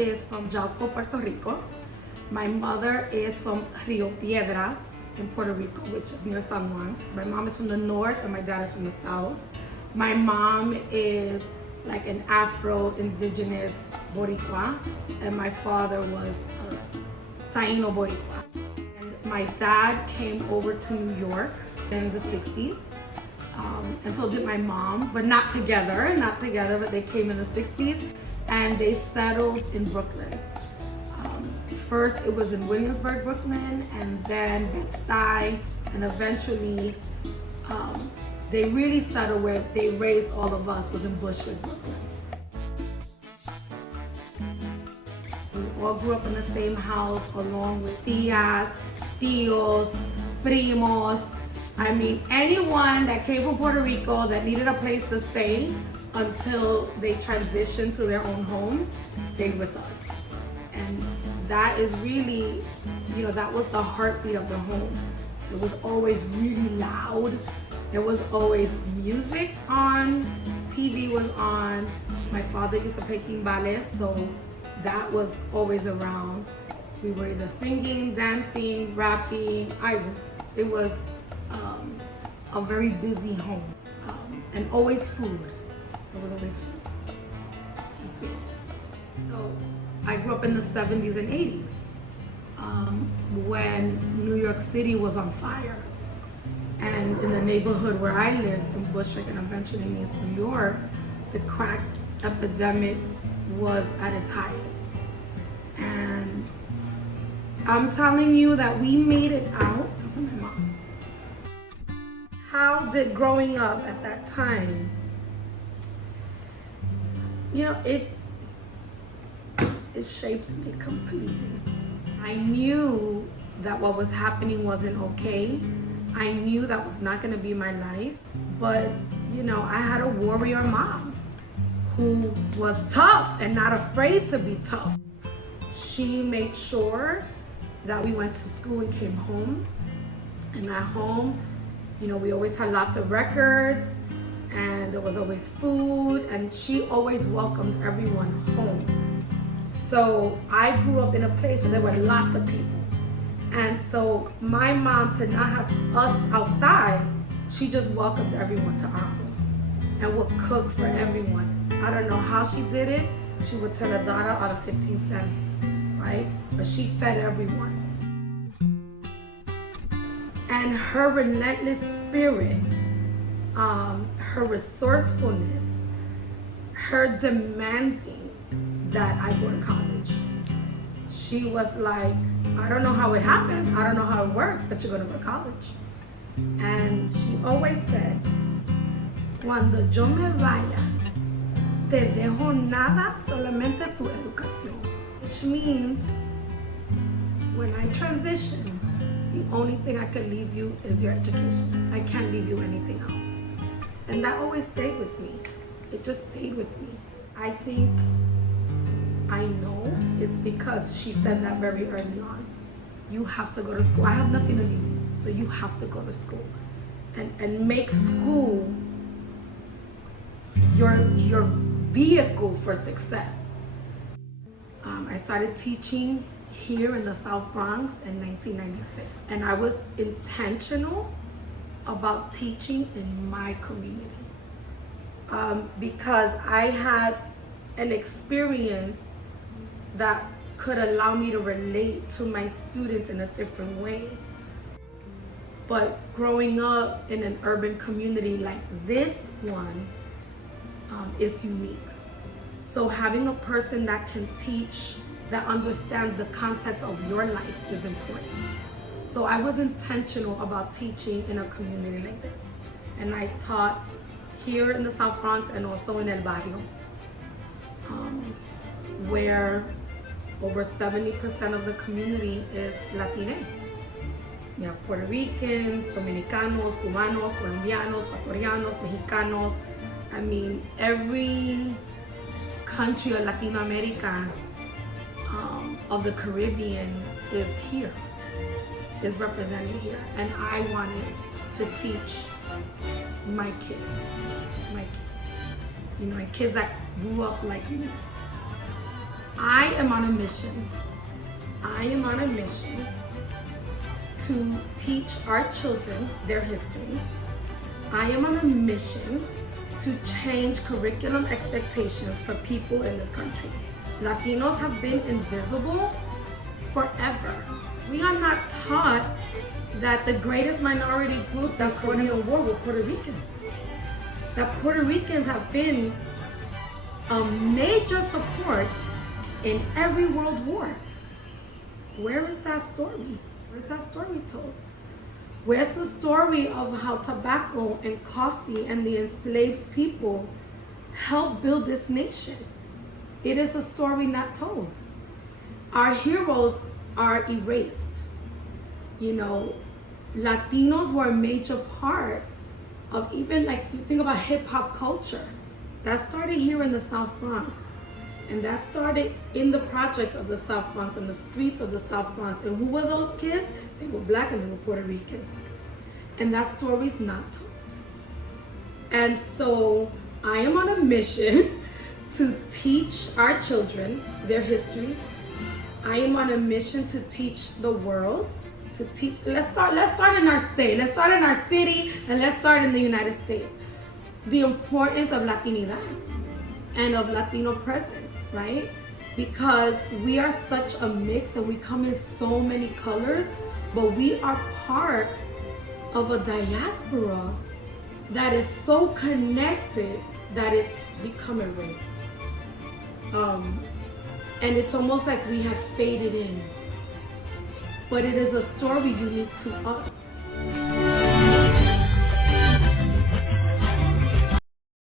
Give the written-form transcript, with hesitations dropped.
is from Yauco, Puerto Rico. My mother is from Rio Piedras in Puerto Rico, which is near South Bronx. My mom is from the north and my dad is from the south. My mom is like an Afro-Indigenous Boricua, and my father was a Taino Boricua. And my dad came over to New York in the 60s, and so did my mom, but not together, but they came in the 60s, and they settled in Brooklyn. First it was in Williamsburg, Brooklyn, and then Bed-Stuy, and eventually they really settled where they raised all of us was in Bushwick, Brooklyn. We all grew up in the same house along with tias, tios, primos. I mean, anyone that came from Puerto Rico that needed a place to stay until they transitioned to their own home stayed with us. And that is really, that was the heartbeat of the home. So it was always really loud. There was always music on, TV was on. My father used to play timbales, so that was always around. We were either singing, dancing, rapping. It was a very busy home, and always food. There was always food. It was sweet. So I grew up in the 70s and 80s when New York City was on fire. And in the neighborhood where I lived in Bushwick and eventually in East New York, the crack epidemic was at its highest. And I'm telling you that we made it out because of my mom. How did growing up at that time, it shaped me completely. I knew that what was happening wasn't okay. I knew that was not gonna be my life, but I had a warrior mom who was tough and not afraid to be tough. She made sure that we went to school and came home. And at home, we always had lots of records and there was always food, and she always welcomed everyone home. So I grew up in a place where there were lots of people. And so my mom, to not have us outside, she just welcomed everyone to our home and would cook for everyone. I don't know how she did it. She would tell a dollar out of 15 cents, right? But she fed everyone. And her relentless spirit, her resourcefulness, her demanding that I go to college. She was like, I don't know how it happens, I don't know how it works, but you're gonna go to college. And she always said, cuando yo me vaya, te dejo nada, solamente tu educación. Which means, when I transition, the only thing I can leave you is your education. I can't leave you anything else. And that always stayed with me. It just stayed with me. I think I know it's because she said that very early on. You have to go to school. I have nothing to leave you, so you have to go to school. And make school your vehicle for success. I started teaching here in the South Bronx in 1996. And I was intentional about teaching in my community because I had an experience that could allow me to relate to my students in a different way. But growing up in an urban community like this one is unique. So having a person that can teach, that understands the context of your life is important. So I was intentional about teaching in a community like this. And I taught here in the South Bronx and also in El Barrio, where over 70% of the community is Latine. We have Puerto Ricans, Dominicanos, Cubanos, Colombianos, Ecuadorianos, Mexicanos. I mean, every country of Latin America, of the Caribbean is here, is represented here. And I wanted to teach my kids, and kids that grew up like me. I am on a mission. I am on a mission to teach our children their history. I am on a mission to change curriculum expectations for people in this country. Latinos have been invisible forever. We are not taught that the greatest minority group that fought in the war were Puerto Ricans. That Puerto Ricans have been a major support in every world war. Where is that story? Where's that story told? Where's the story of how tobacco and coffee and the enslaved people helped build this nation? It is a story not told. Our heroes are erased. You know, Latinos were a major part of, even like you think about hip hop culture. That started here in the South Bronx. And that started in the projects of the South Bronx and the streets of the South Bronx. And who were those kids? They were Black and they were Puerto Rican. And that story's not told. And so I am on a mission to teach our children their history. I am on a mission to teach the world, to teach, let's start in our state, let's start in our city, and let's start in the United States. The importance of Latinidad and of Latino presence, right? Because we are such a mix and we come in so many colors, but we are part of a diaspora that is so connected that it's become erased. And it's almost like we have faded in. But it is a story unique to us.